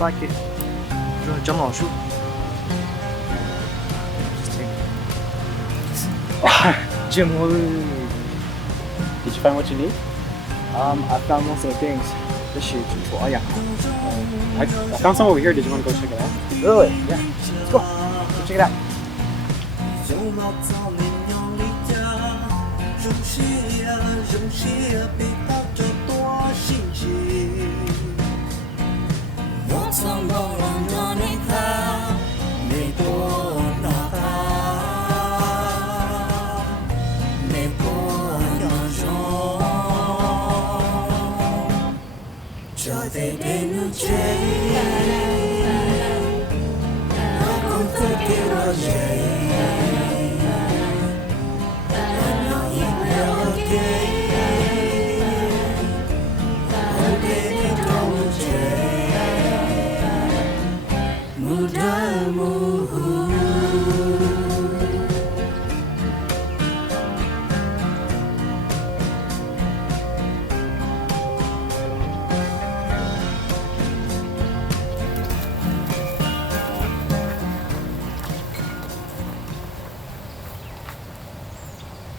Looks like it. John老师. Jim Woo. Did you find what you need? I found most of the things. 这是主厨呀. I found some over here. Did you want to go check it out? Really? Yeah. Let's go. Go check it out. 我曾梦望着你看，你多那他，你多那种，这得给你追。